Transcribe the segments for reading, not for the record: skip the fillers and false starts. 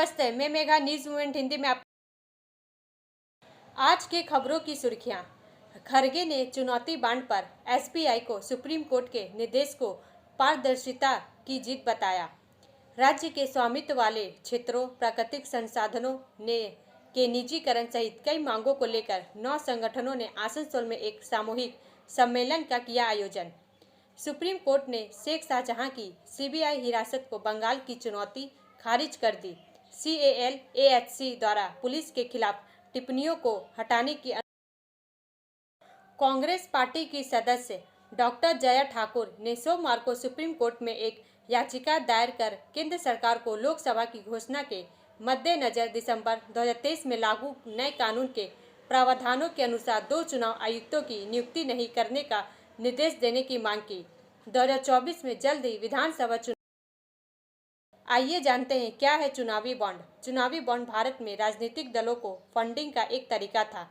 नमस्ते, मैं Megha news movement Hindi में आप। आज के खबरों की सुर्खियां। खरगे ने चुनौती बांड पर एसबीआई को सुप्रीम कोर्ट के निर्देश को पारदर्शिता की जीत बताया। राज्य के स्वामित्व वाले क्षेत्रों, प्राकृतिक संसाधनों के निजीकरण सहित कई मांगों को लेकर 9 संगठनों ने आसनसोल में एक सामूहिक सम्मेलन का किया आयोजन। सुप्रीम कोर्ट ने शेख शाहजहां की सीबीआई हिरासत को बंगाल की चुनौती खारिज कर दी। CAL-AHC द्वारा पुलिस के खिलाफ टिप्पणियों को हटाने की कांग्रेस पार्टी की सदस्य डॉक्टर जया ठाकुर ने सोमवार को सुप्रीम कोर्ट में एक याचिका दायर कर केंद्र सरकार को लोकसभा की घोषणा के मद्देनजर दिसंबर 2023 में लागू नए कानून के प्रावधानों के अनुसार 2 चुनाव आयुक्तों की नियुक्ति नहीं करने का निर्देश देने की मांग की। 2024 में जल्द ही विधानसभा चुनाव। आइए जानते हैं क्या है चुनावी बॉन्ड। चुनावी बॉन्ड भारत में राजनीतिक दलों को फंडिंग का एक तरीका था।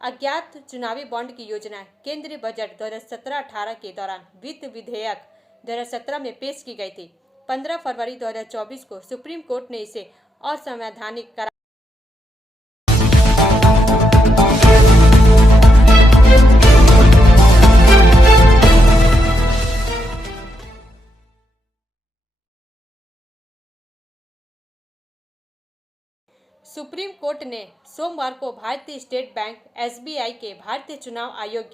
अज्ञात चुनावी बॉन्ड की योजना केंद्रीय बजट 2017-18 के दौरान वित्त विधेयक 2017 में पेश की गई थी। 15 फरवरी 2024 को सुप्रीम कोर्ट ने इसे असंवैधानिक करार। सुप्रीम कोर्ट ने सोमवार को भारतीय स्टेट बैंक एसबीआई के भारतीय चुनाव आयोग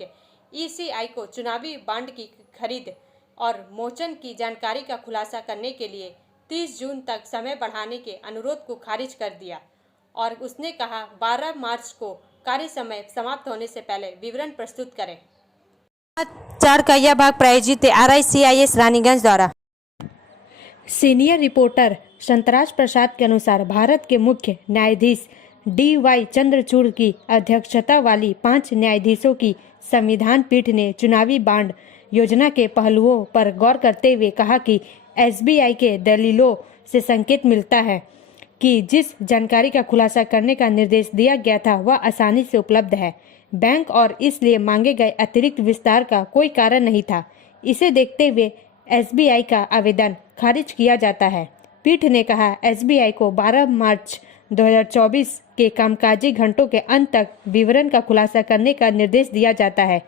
ईसीआई को चुनावी बांड की खरीद और मोचन की जानकारी का खुलासा करने के लिए 30 जून तक समय बढ़ाने के अनुरोध को खारिज कर दिया और उसने कहा 12 मार्च को कार्य समय समाप्त होने से पहले विवरण प्रस्तुत करें। 4 का यह भाग प्रायोजित RICIS रानीगंज द्वारा। सीनियर रिपोर्टर संतराज प्रसाद के अनुसार भारत के मुख्य न्यायाधीश DY चंद्रचूड़ की अध्यक्षता वाली 5 न्यायाधीशों की संविधान पीठ ने चुनावी बांड योजना के पहलुओं पर गौर करते हुए कहा कि SBI के दलीलों से संकेत मिलता है कि जिस जानकारी का खुलासा करने का निर्देश दिया गया था वह आसानी से उपलब्ध है। बैंक और इसलिए मांगे गए अतिरिक्त विस्तार का कोई कारण नहीं था। इसे देखते हुए SBI का आवेदन खारिज किया जाता है। पीठ ने कहा SBI को 12 मार्च 2024 के कामकाजी घंटों के अंत तक विवरण का खुलासा करने का निर्देश दिया जाता है।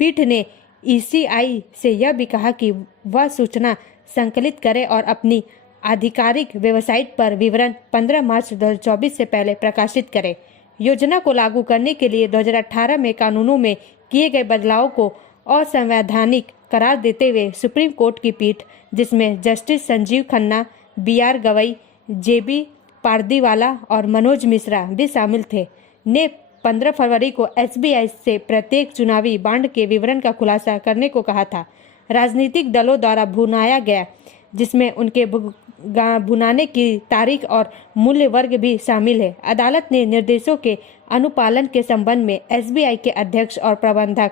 पीठ ने ECI से यह भी कहा कि वह सूचना संकलित करे और अपनी आधिकारिक वेबसाइट पर विवरण 15 मार्च 2024 से पहले प्रकाशित करे। योजना को लागू करने के लिए 2018 में कानूनों में किए गए बदलावों को असंवैधानिक करार देते हुए सुप्रीम कोर्ट की पीठ, जिसमें justice Sanjeev Khanna, BR Gavai, JB Pardiwala और मनोज मिश्रा भी शामिल थे, ने 15 फरवरी को SBI से प्रत्येक चुनावी बांड के विवरण का खुलासा करने को कहा था। राजनीतिक दलों द्वारा भुनाया गया, जिसमें उनके भुनाने की तारीख और मूल्य वर्ग भी शामिल है। अदालत ने निर्देशों के अनुपालन के संबंध में SBI के अध्यक्ष और प्रबंधक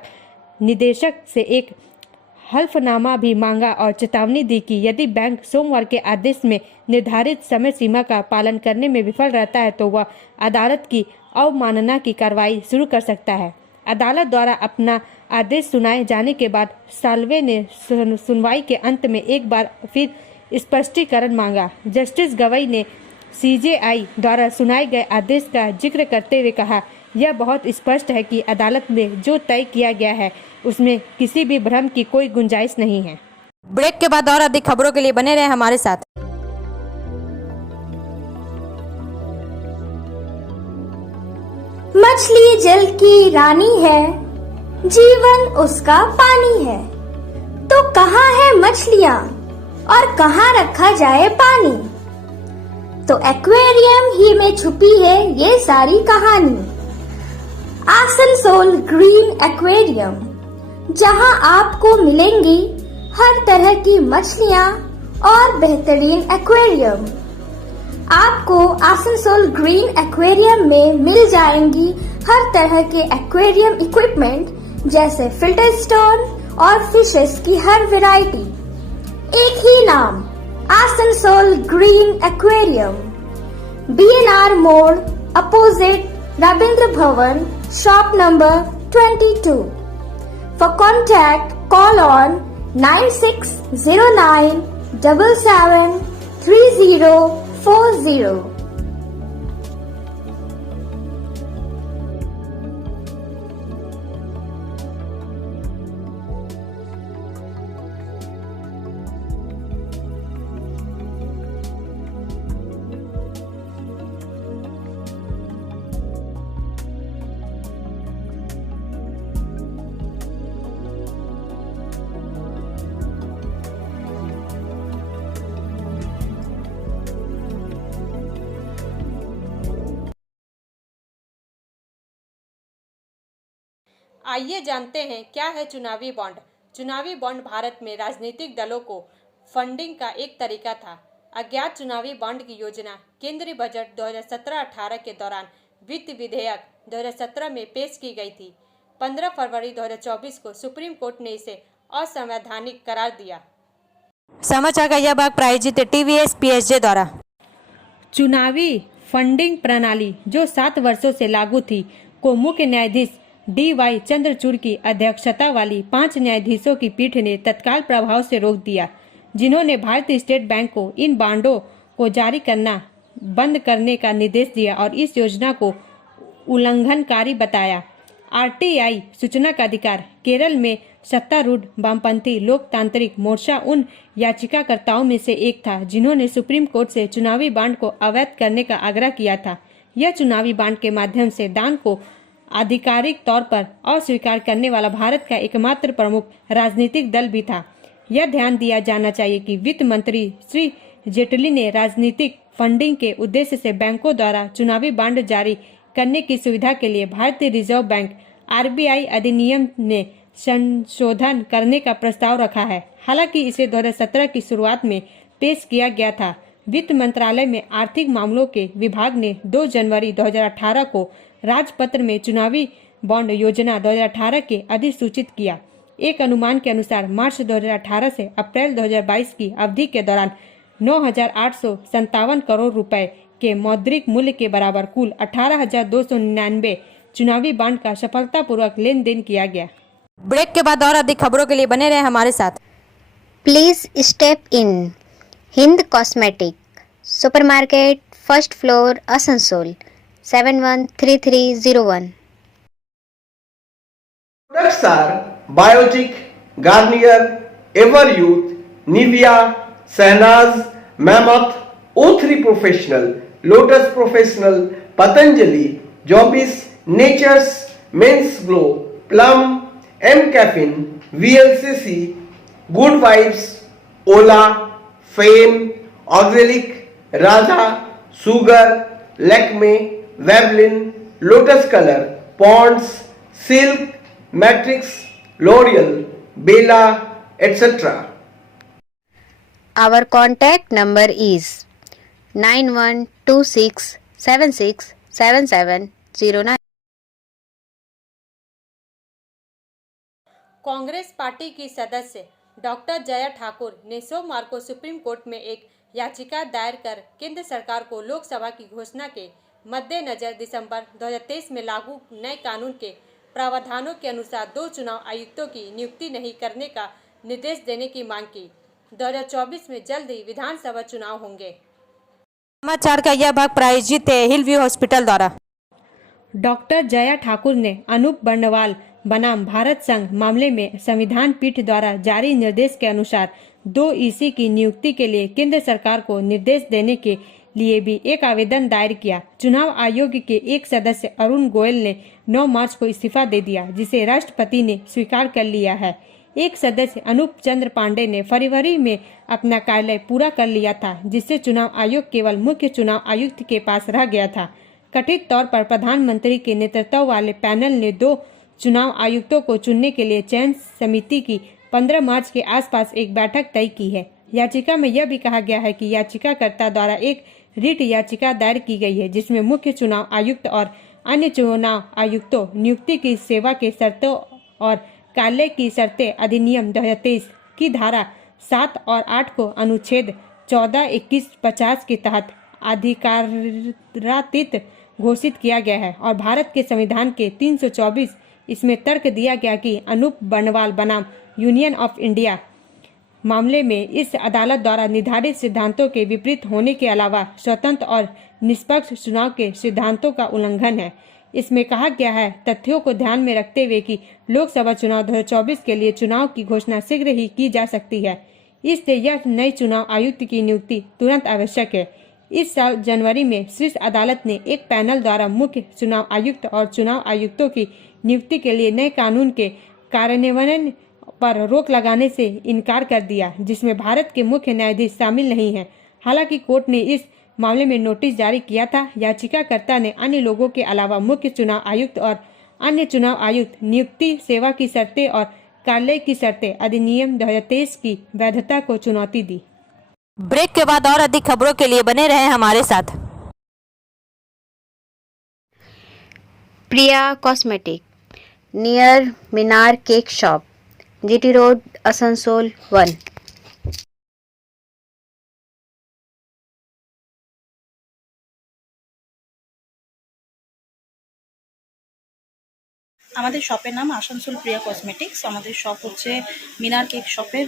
निदेशक से एक हल्फनामा भी मांगा और चेतावनी दी कि यदि बैंक सोमवार के आदेश में निर्धारित समय सीमा का पालन करने में विफल रहता है तो वह अदालत की अवमानना की कार्रवाई शुरू कर सकता है। अदालत द्वारा अपना आदेश सुनाए जाने के बाद साल्वे ने सुनवाई के अंत में एक बार फिर स्पष्टीकरण मांगा। जस्टिस गवई ने CJI द्वारा सुनाए गए आदेश का जिक्र करते हुए कहा, यह बहुत स्पष्ट है कि अदालत में जो तय किया गया है उसमें किसी भी भ्रम की कोई गुंजाइश नहीं है। ब्रेक के बाद और अधिक खबरों के लिए बने रहे हमारे साथ। मछली जल की रानी है, जीवन उसका पानी है, तो कहाँ है मछलियाँ और कहाँ रखा जाए पानी? तो एक्वेरियम ही में छुपी है ये सारी कहानी। आसनसोल ग्रीन एक्वेरियम, जहां आपको मिलेंगी हर तरह की मछलियां और बेहतरीन एक्वेरियम। आपको आसनसोल ग्रीन एक्वेरियम में मिल जाएंगी हर तरह के एक्वेरियम इक्विपमेंट जैसे फिल्टर स्टोन और फिशेस की हर वैरायटी। एक ही नाम, आसनसोल ग्रीन एक्वेरियम। BNR मोड़ opposite Ravindra Bhavan, shop number 22। For contact, call on 9609 773040. आइए जानते हैं क्या है चुनावी बॉन्ड। चुनावी बॉन्ड भारत में राजनीतिक दलों को फंडिंग का एक तरीका था। अज्ञात चुनावी बॉन्ड की योजना केंद्रीय बजट 2017-18 के दौरान वित्त विधेयक 2017 में पेश की गई थी। 15 फरवरी 2024 को सुप्रीम कोर्ट ने इसे असंवैधानिक करार दिया। समाचार का यह भाग प्रायोजित TVS PSJ द्वारा। चुनावी फंडिंग प्रणाली जो 7 वर्षों से लागू थी को मुख्य न्यायाधीश DY चंद्रचूड़ की अध्यक्षता वाली 5 न्यायाधीशों की पीठ ने तत्काल प्रभाव से रोक दिया, जिन्होंने भारतीय स्टेट बैंक को इन बांडों को जारी करना बंद करने का निर्देश दिया और इस योजना को उल्लंघनकारी बताया। RTI सूचना का अधिकार केरल में सत्तारूढ़ वामपंथी लोकतांत्रिक मोर्चा उन याचिकाकर्ताओं में से एक था जिन्होंने सुप्रीम कोर्ट से चुनावी बांड को अवैध करने का आग्रह किया था। यह चुनावी बांड के माध्यम से दान को आधिकारिक तौर पर अस्वीकार करने वाला भारत का एकमात्र प्रमुख राजनीतिक दल भी था। यह ध्यान दिया जाना चाहिए कि वित्त मंत्री श्री जेटली ने राजनीतिक फंडिंग के उद्देश्य से बैंकों द्वारा चुनावी बांड जारी करने की सुविधा के लिए भारतीय रिजर्व बैंक RBI अधिनियम में संशोधन करने का प्रस्ताव रखा है। हालांकि इसे 2017 की शुरुआत में पेश किया गया था। वित्त मंत्रालय में आर्थिक मामलों के विभाग ने 2 जनवरी 2018 को राजपत्र में चुनावी बॉन्ड योजना 2018 के अधिसूचित किया। एक अनुमान के अनुसार मार्च 2018 से अप्रैल 2022 की अवधि के दौरान 9,857 करोड़ रुपए के मौद्रिक मूल्य के बराबर कुल 18,299 चुनावी बांड का सफलतापूर्वक लेन देन किया गया। ब्रेक के बाद और अधिक खबरों के लिए बने रहे हमारे साथ। Please step in Hind cosmetic supermarket, first floor, Asansol 713301। Products are Biotic, Garnier, Everyouth, Nivea, Sahnaz, Mammoth, O3 Professional, Lotus Professional, Patanjali, Jobis, Nature's, Men's Glow, Plum, M Caffeine, VLCC, Good Vibes, Ola, Fame, Auxilic, Raja, Sugar, Lakme, Veblen, Lotus Color, Ponds, Silk, Matrix, L'Oreal, Bella, etc. Our contact number is 9126767709। Congress party की सदस्य doctor Jaya Thakur ने सोमवार को supreme court में एक याचिका दायर कर केंद्र सरकार को लोकसभा की घोषणा के मद्देनजर दिसंबर 2023 में लागू नए कानून के प्रावधानों के अनुसार 2 चुनाव आयुक्तों की नियुक्ति नहीं करने का निर्देश देने की मांग की। 2024 में जल्द ही विधानसभा चुनाव होंगे। समाचार का यह भाग प्रायोजित है हिलव्यू हॉस्पिटल द्वारा। डॉक्टर जया ठाकुर ने अनूप बर्णवाल बनाम भारत संघ मामले में संविधान पीठ द्वारा जारी निर्देश के अनुसार 2 EC की नियुक्ति के लिए केंद्र सरकार को निर्देश देने के लिए भी एक आवेदन दायर किया। चुनाव आयोग के एक सदस्य अरुण गोयल ने 9 मार्च को इस्तीफा दे दिया, जिसे राष्ट्रपति ने स्वीकार कर लिया है। एक सदस्य अनूप चंद्र पांडे ने फरवरी में अपना कार्यालय पूरा कर लिया था, जिससे चुनाव आयोग केवल मुख्य चुनाव आयुक्त के पास रह गया था। कथित तौर पर प्रधानमंत्री के नेतृत्व वाले पैनल ने 2 चुनाव आयुक्तों को चुनने के लिए चयन समिति की 15 मार्च के आसपास एक बैठक तय की है। याचिका में यह भी कहा गया है कि याचिकाकर्ता द्वारा एक रिट याचिका दायर की गई है, जिसमें मुख्य चुनाव आयुक्त और अन्य चुनाव आयुक्तों नियुक्ति की सेवा के शर्तों और कार्यालय की शर्तें अधिनियम 2023 की धारा 7 और 8 को अनुच्छेद 14, 21, 50 के तहत अधिकारातीत घोषित किया गया है और भारत के संविधान के 324 इसमें तर्क दिया गया कि अनूप बर्णवाल बनाम यूनियन ऑफ इंडिया मामले में इस अदालत द्वारा निर्धारित सिद्धांतों के विपरीत होने के अलावा स्वतंत्र और निष्पक्ष चुनाव के सिद्धांतों का उल्लंघन है। इसमें कहा गया है, तथ्यों को ध्यान में रखते हुए कि लोकसभा चुनाव 2024 के लिए चुनाव की घोषणा शीघ्र ही की जा सकती है, इसलिए यह नए चुनाव आयुक्त की नियुक्ति तुरंत आवश्यक है। इस साल जनवरी में शीर्ष अदालत ने एक पैनल द्वारा मुख्य चुनाव आयुक्त और चुनाव आयुक्तों की नियुक्ति के लिए नए कानून के कार्यान्वयन पर रोक लगाने से इनकार कर दिया, जिसमें भारत के मुख्य न्यायाधीश शामिल नहीं हैं। हालांकि कोर्ट ने इस मामले में नोटिस जारी किया था। याचिकाकर्ता ने अन्य लोगों के अलावा मुख्य चुनाव आयुक्त और अन्य चुनाव आयुक्त नियुक्ति, सेवा की शर्तें और कार्यालय की शर्तें अधिनियम 2023 की वैधता को चुनौती दी। ब्रेक के बाद और अधिक खबरों के लिए बने रहें हमारे साथ। Priya cosmetic near Minar cake shop, GT road, Asansol 1। আমাদের শপের নাম আসানসোল প্রিয়া কসমেটিক্স। আমাদের শপ হচ্ছে মিনার কেক শপের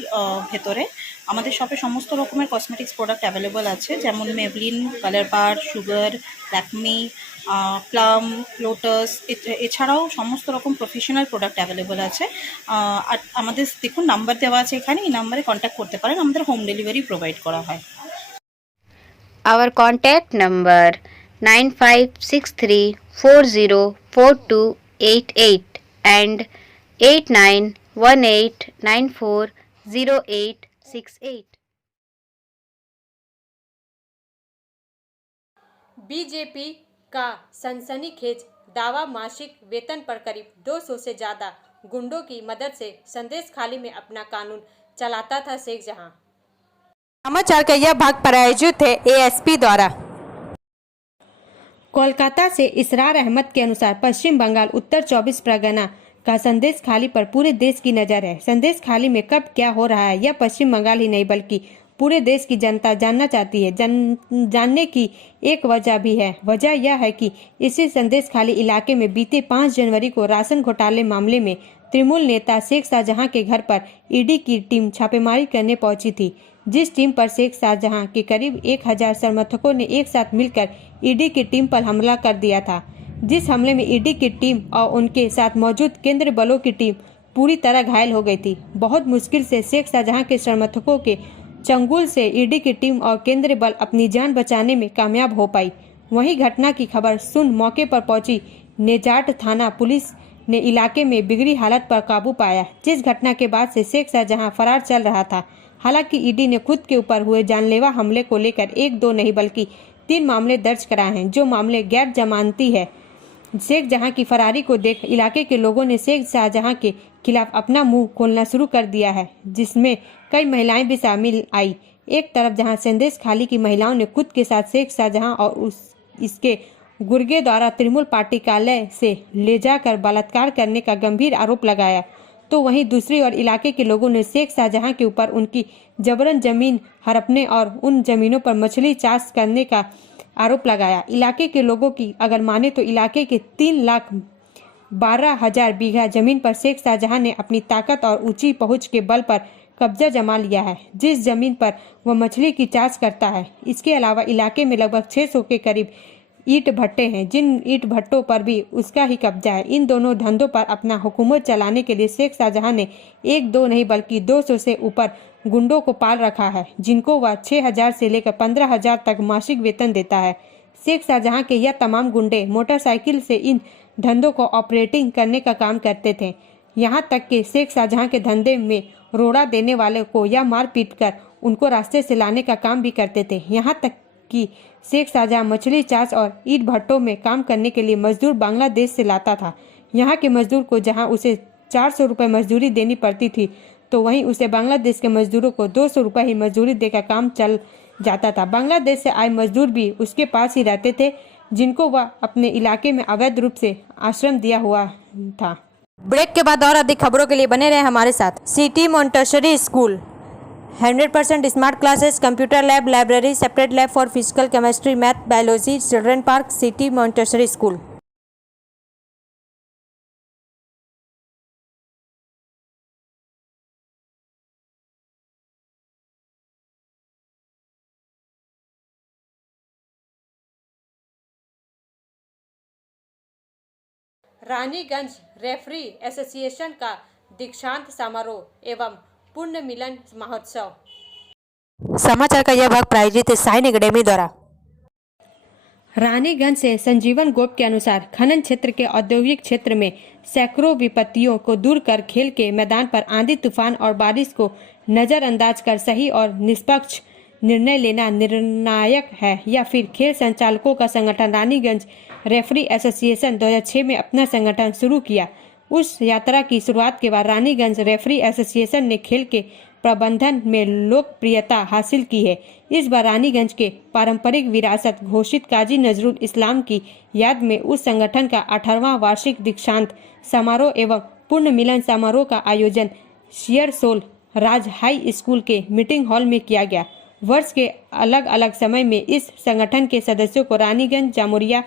ভেতরে। আমাদের শপে সমস্ত রকমের কসমেটিক্স প্রোডাক্ট অ্যাভেলেবল আছে, যেমন মেবলিন, কালার বার, সুগার, ল্যাকমি, প্লাম, লোটাস, এছাড়াও সমস্ত রকম প্রফেশনাল প্রোডাক্ট অ্যাভেলেবল আছে। আর আমাদের দেখুন নাম্বার দেওয়া আছে এখানে, এই নাম্বারে কন্ট্যাক্ট করতে পারেন। আমাদের হোম ডেলিভারি প্রোভাইড করা হয়। Our contact number 9563404288 and 8918940868। BJP का सनसनीखेज दावा मासिक वेतन पर करीब 200 से ज़्यादा गुंडों की मदद से संदेश खाली में अपना कानून चलाता था शेख जहां। समाचार का यह भाग प्रायोजित है एएसपी द्वारा। कोलकाता से इसरार अहमद के अनुसार पश्चिम बंगाल, उत्तर 24 परगना का संदेश खाली पर पूरे देश की नज़र है। संदेश खाली में कब क्या हो रहा है यह पश्चिम बंगाल ही नहीं बल्कि पूरे देश की जनता जानना चाहती है। जानने की एक वजह भी है। वजह यह है कि इसी संदेश खाली इलाके में बीते 5 जनवरी को राशन घोटाले मामले में तृणमूल नेता शेख शाहजहां के घर पर ईडी की टीम छापेमारी करने पहुंची थी, जिस टीम पर शेख शाहजहां के करीब 1000 समर्थकों ने एक साथ मिलकर ईडी की टीम पर हमला कर दिया था। जिस हमले में ईडी की टीम और उनके साथ मौजूद केंद्रीय बलों की टीम पूरी तरह घायल हो गई थी। बहुत मुश्किल से शेख शाहजहां के समर्थकों के चंगुल से ईडी की टीम और केंद्रीय बल अपनी जान बचाने में कामयाब हो पाई। वहीं घटना की खबर सुन मौके पर पहुंची नेजाट थाना पुलिस ने इलाके में बिगड़ी हालत पर काबू पाया। जिस घटना के बाद से शेख शाहजहां फरार चल रहा था। हालांकि ईडी ने खुद के ऊपर हुए जानलेवा हमले को लेकर 1-2 नहीं बल्कि 3 मामले दर्ज कराए हैं, जो मामले गैर जमानती है। शेख जहां की फरारी को देख इलाके के लोगों ने शेख शाहजहां के खिलाफ अपना मुंह खोलना शुरू कर दिया है, जिसमें कई महिलाएं भी शामिल आई। एक तरफ जहां संदेश खाली की महिलाओं ने खुद के साथ शेख शाहजहां और इसके गुर्गे द्वारा तृणमूल पार्टी कार्यालय से ले जाकर बलात्कार करने का गंभीर आरोप लगाया, तो वहीं दूसरी ओर इलाके के लोगों ने शेख शाहजहां के ऊपर उनकी जबरन जमीन हड़पने और उन जमीनों पर मछली चाष करने का आरोप लगाया। इलाके के लोगों की अगर माने तो इलाके के 3,12,000 बीघा जमीन पर शेख शाहजहां ने अपनी ताकत और ऊंची पहुंच के बल पर कब्जा जमा लिया है, जिस जमीन पर वह मछली की चाष करता है। इसके अलावा इलाके में लगभग 600 के करीब ईंट भट्टे हैं, जिन ईंट भट्टों पर भी उसका ही कब्जा है। इन दोनों धंधों पर अपना हुकूमत चलाने के लिए शेख शाहजहां ने 1-2 नहीं बल्कि 200 से ऊपर गुंडों को पाल रखा है, जिनको वह 6,000 से लेकर 15,000 तक मासिक वेतन देता है। शेख शाहजहां के यह तमाम गुंडे मोटरसाइकिल से इन धंधों को ऑपरेटिंग करने का काम करते थे। यहाँ तक कि शेख शाहजहां के धंधे में रोड़ा देने वाले को या मार पीट कर उनको रास्ते से लाने का काम भी करते थे। यहाँ तक कि शेख शाहजहां मछली चाष और ईंट भट्टों में काम करने के लिए मजदूर बांग्लादेश से लाता था। यहाँ के मजदूर को जहाँ उसे 400 रुपये मजदूरी देनी पड़ती थी, तो वहीं उसे बांग्लादेश के मजदूरों को 200 रुपये ही मजदूरी देकर काम चल जाता था। बांग्लादेश से आए मजदूर भी उसके पास ही रहते थे, जिनको वह अपने इलाके में अवैध रूप से आश्रम दिया हुआ था। ब्रेक के बाद और अधिक खबरों के लिए बने रहें हमारे साथ। City Montessori school 100% smart classes, computer lab, library, separate lab for physical, chemistry, math, biology, children park, city Montessori school. Raniganj referee association का दीक्षांत समारोह एवं पुण्य मिलन महोत्सव। समाचार का यह भाग प्रायोजित है साइन एकेडमी द्वारा। रानीगंज से संजीवन गोप के अनुसार खनन क्षेत्र के औद्योगिक क्षेत्र में सैकड़ों विपत्तियों को दूर कर खेल के मैदान पर आंधी तूफान और बारिश को नजरअंदाज कर सही और निष्पक्ष निर्णय लेना निर्णायक है, या फिर खेल संचालकों का संगठन रानीगंज रेफरी एसोसिएशन 2006 में अपना संगठन शुरू किया। उस यात्रा की शुरुआत के बाद रानीगंज रेफरी एसोसिएशन ने खेल के प्रबंधन में लोकप्रियता हासिल की है। इस बार रानीगंज के पारंपरिक विरासत घोषित काजी नजरुल इस्लाम की याद में उस संगठन का 18वां वार्षिक दीक्षांत समारोह एवं पूर्ण मिलन समारोह का आयोजन शियरसोल राज हाई स्कूल के मीटिंग हॉल में किया गया। वर्ष के अलग अलग समय में इस संगठन के सदस्यों को रानीगंज, जामुरिया,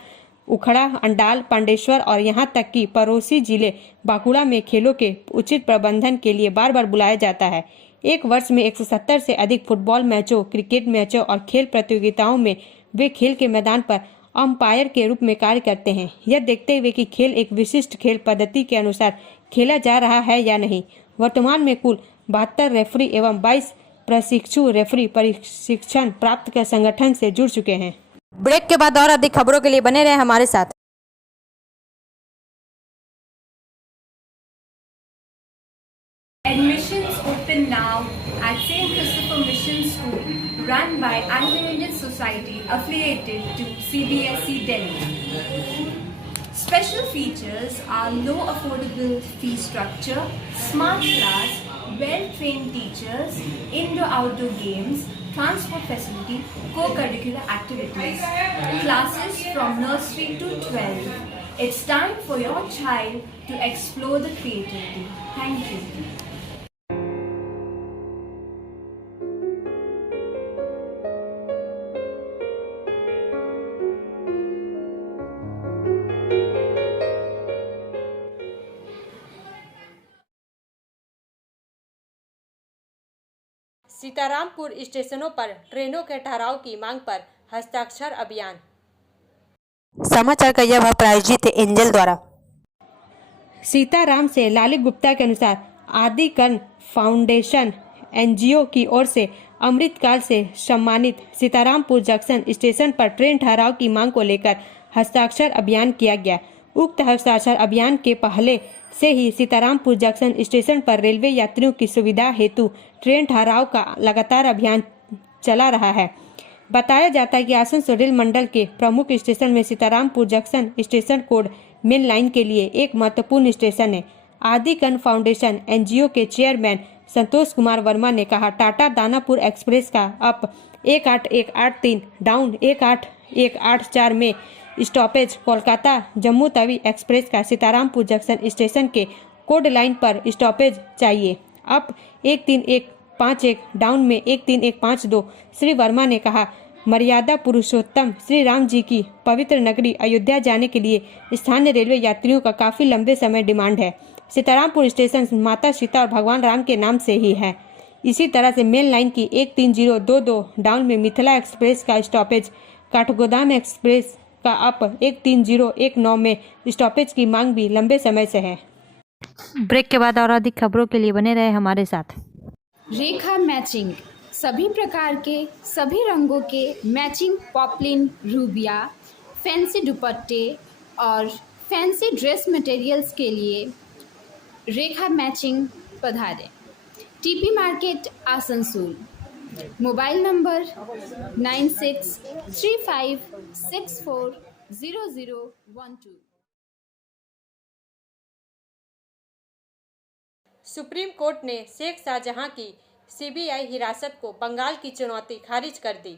उखड़ा, अंडाल, पांडेश्वर और यहां तक कि पड़ोसी जिले बांकुड़ा में खेलों के उचित प्रबंधन के लिए बार बार बुलाया जाता है। एक वर्ष में 170 से अधिक फुटबॉल मैचों, क्रिकेट मैचों और खेल प्रतियोगिताओं में वे खेल के मैदान पर अंपायर के रूप में कार्य करते हैं, यह देखते हुए कि खेल एक विशिष्ट खेल पद्धति के अनुसार खेला जा रहा है या नहीं। वर्तमान में कुल 72 रेफरी एवं 22 प्रशिक्षु रेफरी प्रशिक्षण प्राप्त कर संगठन से जुड़ चुके हैं। ब्रेक के बाद और अधिक खबरों के लिए बने रहे हमारे साथ। Admissions open now at St. Christopher Mission School, run by Anglo-Indian Society affiliated to CBSE Delhi. Special features are low affordable fee structure, smart class, well-trained teachers, indoor-outdoor games, transport facility, co-curricular activities, classes from nursery to 12. It's time for your child to explore the creativity. Thank you. Sitarampur स्टेशनों पर ट्रेनों के ठहराव की मांग पर हस्ताक्षर अभियान। समाचार का यह भाग प्रायोजित है एंजल द्वारा। सीताराम से लाली गुप्ता के अनुसार आदिकर्ण फाउंडेशन एनजीओ की ओर से अमृतकाल से सम्मानित सीतारामपुर जंक्शन स्टेशन पर ट्रेन ठहराव की मांग को लेकर हस्ताक्षर अभियान किया गया। उक्त हस्ताक्षर अभियान के पहले से ही सीतारामपुर जंक्शन स्टेशन पर रेलवे यात्रियों की सुविधा हेतु ट्रेन ठहराव का लगातार अभियान चला रहा है। बताया जाता है कि आसनसोल रेल मंडल के प्रमुख स्टेशन में Sitarampur junction station code main line के लिए एक महत्वपूर्ण स्टेशन है। आदिकर्ण फाउंडेशन एनजीओ के चेयरमैन संतोष कुमार वर्मा ने कहा, टाटा दानापुर एक्सप्रेस का अप 18183 डाउन 18184 में स्टॉपेज कोलकाता जम्मू तवी एक्सप्रेस का सीतारामपुर जंक्शन स्टेशन के कोड लाइन पर स्टॉपेज चाहिए। अप 13151 डाउन में 13152। श्री वर्मा ने कहा, मर्यादा पुरुषोत्तम श्री राम जी की पवित्र नगरी अयोध्या जाने के लिए स्थानीय रेलवे यात्रियों का काफी लंबे समय डिमांड है। सीतारामपुर स्टेशन माता सीता और भगवान राम के नाम से ही है। इसी तरह से मेन लाइन की 13022 डाउन में मिथिला एक्सप्रेस का स्टॉपेज, काठगोदाम एक्सप्रेस का अप 13019 में स्टॉपेज की मांग भी लंबे समय से है। ब्रेक के बाद और अधिक खबरों के लिए बने रहे हमारे साथ। रेखा मैचिंग, सभी प्रकार के सभी रंगों के मैचिंग पॉपलिन, रूबिया, फैंसी दुपट्टे और फैंसी ड्रेस मटेरियल्स के लिए रेखा मैचिंग पधारें। TP market Asansol. Mobile number 9635640012। Supreme court ने शेख शाहजहां की सीबीआई हिरासत को बंगाल की चुनौती खारिज कर दी।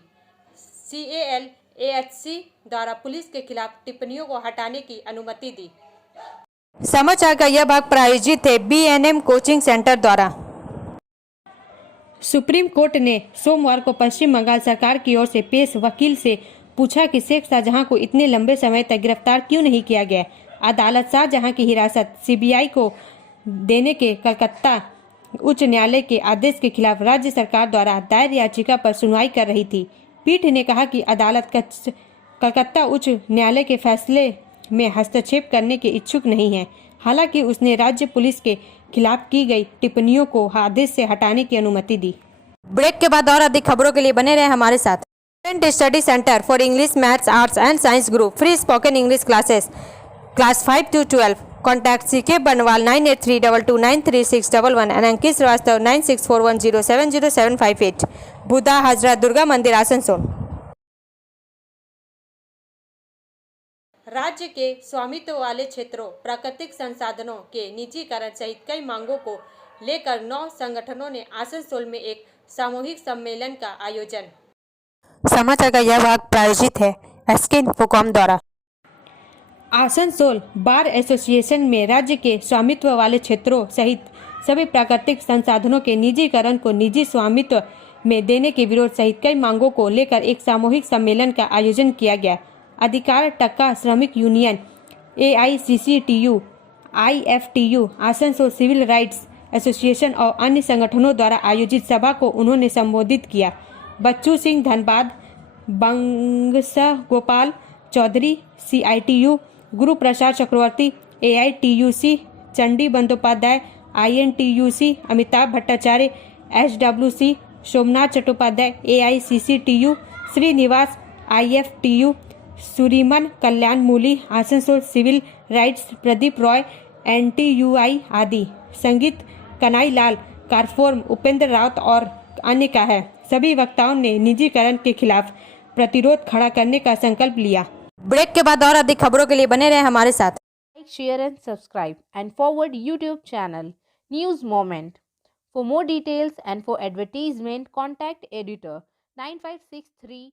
CAL-AHC द्वारा पुलिस के खिलाफ टिप्पणियों को हटाने की अनुमति दी। समाचार का यह भाग प्रायोजित है BNM कोचिंग सेंटर द्वारा। सुप्रीम कोर्ट ने सोमवार को पश्चिम बंगाल सरकार की ओर से पेश वकील से पूछा कि शेख शाहजहां को इतने लंबे समय तक गिरफ्तार क्यों नहीं किया गया। अदालत शाहजहां की हिरासत CBI को देने के कलकत्ता उच्च न्यायालय के आदेश के खिलाफ राज्य सरकार द्वारा दायर याचिका पर सुनवाई कर रही थी। पीठ ने कहा कि अदालत कलकत्ता उच्च न्यायालय के फैसले में हस्तक्षेप करने के इच्छुक नहीं है। हालांकि उसने राज्य पुलिस के खिलाफ की गई टिप्पणियों को आदेश से हटाने की अनुमति दी। ब्रेक के बाद और अधिक खबरों के लिए बने रहे हमारे साथ। Study centre for English, maths, arts and science group free spoken English classes class 5 to 12 Contact CK Banwal 9832293611 and Ankit Srivastava 9641070758. Buddha हजरत दुर्गा मंदिर आसनसोल। राज्य के स्वामित्व वाले क्षेत्रों, प्राकृतिक संसाधनों के निजीकरण सहित कई मांगों को लेकर 9 संगठनों ने आसनसोल में एक सामूहिक सम्मेलन का आयोजन। समाचार का यह भाग प्रायोजित है SK इन्फोकॉम द्वारा। आसनसोल बार एसोसिएशन में राज्य के स्वामित्व वाले क्षेत्रों सहित सभी प्राकृतिक संसाधनों के निजीकरण को निजी स्वामित्व में देने के विरोध सहित कई मांगों को लेकर एक सामूहिक सम्मेलन का आयोजन किया गया। अधिकार टक्का श्रमिक union, AICCTU, IFTU, Asansol civil rights association और अन्य संगठनों द्वारा आयोजित सभा को उन्होंने संबोधित किया। बच्चू सिंह धनबाद, बंगसा गोपाल चौधरी CITU, गुरु प्रसाद चक्रवर्ती AITUC, Chandi Bandyopadhyay INTUC, Amitabh Bhattacharya SWC, Somnath Chattopadhyay AICCTU, Srinivas IFTU, सुरीमन कल्याण मूली Asansol civil rights, Pradeep Roy NTUI आदि। संगीत कनाई लाल कारफॉर्म, उपेंद्र राउत और अन्य का है। सभी वक्ताओं ने निजीकरण के खिलाफ प्रतिरोध खड़ा करने का संकल्प लिया। ब्रेक के बाद और अधिक खबरों के लिए बने रहे हमारे साथ। Like, share and subscribe and forward YouTube channel News Moment. For more details and for advertisement, contact editor 956383.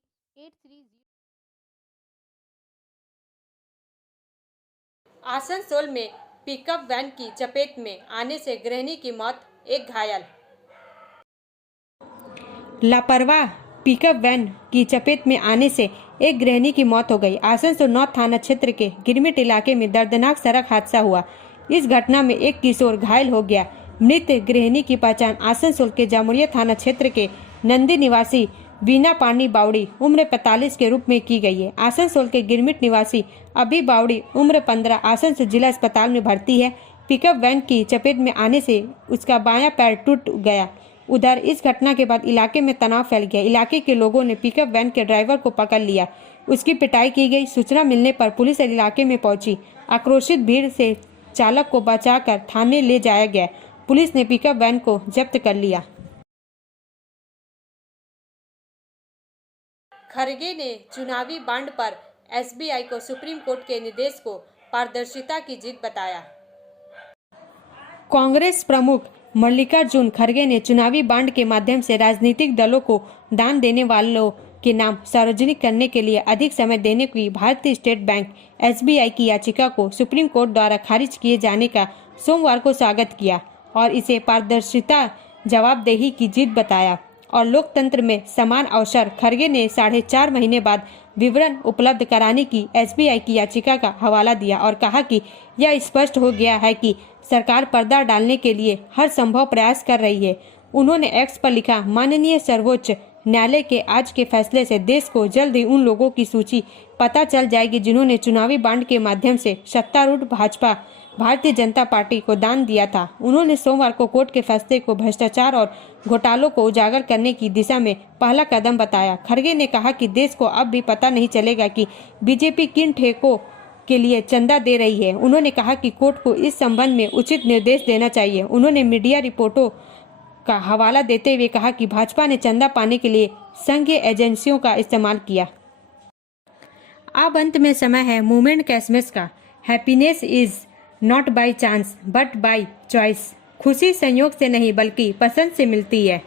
Asansol में पिकअप वैन की चपेट में आने से गृहिणी की मौत, एक घायल। लापरवाह पिकअप वैन की चपेट में आने से एक गृहिणी की मौत हो गई। आसनसोल नॉर्थ थाना क्षेत्र के गिरमिट इलाके में दर्दनाक सड़क हादसा हुआ। इस घटना में एक किशोर घायल हो गया। मृत गृहिणी की पहचान आसनसोल के जामुरिया थाना क्षेत्र के नंदी निवासी वीना पानी बावड़ी उम्र 45 के रूप में की गई है। आसनसोल के गिरमिट निवासी अभी बावड़ी उम्र 15 आसनसोल जिला अस्पताल में भर्ती है। पिकअप वैन की चपेट में आने से उसका बायां पैर टूट गया। उधर इस घटना के बाद इलाके में तनाव फैल गया। इलाके के लोगों ने पिकअप वैन के ड्राइवर को पकड़ लिया, उसकी पिटाई की गई। सूचना मिलने पर पुलिस इलाके में पहुंची। आक्रोशित भीड़ से चालक को बचाकर थाने ले जाया गया। पुलिस ने पिकअप वैन को जब्त कर लिया। खरगे ने चुनावी बांड पर SBI को सुप्रीम कोर्ट के निर्देश को पारदर्शिता की जीत बताया। कांग्रेस प्रमुख मल्लिकार्जुन खड़गे ने चुनावी बांड के माध्यम से राजनीतिक दलों को दान देने वालों के नाम सार्वजनिक करने के लिए अधिक समय देने की भारतीय स्टेट बैंक SBI की याचिका को सुप्रीम कोर्ट द्वारा खारिज किए जाने का सोमवार को स्वागत किया और इसे पारदर्शिता, जवाबदेही की जीत बताया और लोकतंत्र में समान अवसर। खड़गे ने 4.5 महीने बाद विवरण उपलब्ध कराने की SBI की याचिका का हवाला दिया और कहा कि यह स्पष्ट हो गया है कि सरकार पर्दा डालने के लिए हर संभव प्रयास कर रही है। उन्होंने X पर लिखा, माननीय सर्वोच्च न्यायालय के आज के फैसले से देश को जल्द ही उन लोगों की सूची पता चल जाएगी जिन्होंने चुनावी बांड के माध्यम से सत्तारूढ़ भाजपा भारतीय जनता पार्टी को दान दिया था। उन्होंने सोमवार को कोर्ट के फैसले को भ्रष्टाचार और घोटालों को उजागर करने की दिशा में पहला कदम बताया। खड़गे ने कहा कि देश को अब भी पता नहीं चलेगा कि बीजेपी किन ठेकों के लिए चंदा दे रही है। उन्होंने कहा कि कोर्ट को इस संबंध में उचित निर्देश देना चाहिए। उन्होंने मीडिया रिपोर्टों का हवाला देते हुए कहा कि भाजपा ने चंदा पाने के लिए संघीय एजेंसियों का इस्तेमाल किया। अब अंत में समय है मूवमेंट कैशमेस का। Happiness is not by chance but by choice. खुशी संयोग से नहीं बल्कि पसंद से मिलती है।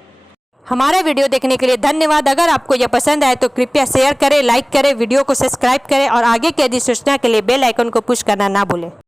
हमारा वीडियो देखने के लिए धन्यवाद। अगर आपको यह पसंद आए तो कृपया शेयर करें, लाइक करें, वीडियो को सब्सक्राइब करें और आगे की अधिक सूचना के लिए बेल आइकन को पुश करना ना भूलें।